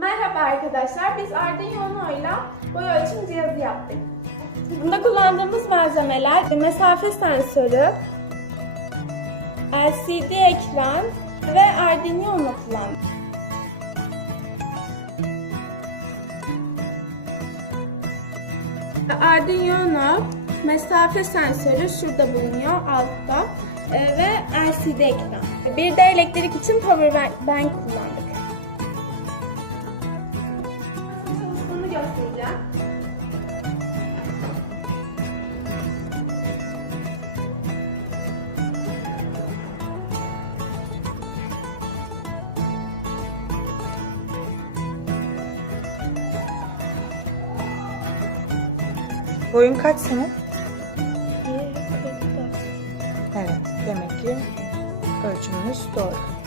Merhaba arkadaşlar, biz Arduino ile boy ölçüm cihazı yaptık. Bunda kullandığımız malzemeler mesafe sensörü, LCD ekran ve Arduino kullandık. Arduino mesafe sensörü şurada bulunuyor altta Ee, ve LCD ekran. Bir de elektrik için power bank kullandık. Göstereceğim. Boyun kaç senin? 1.44. Evet. Demek ki ölçümümüz doğru.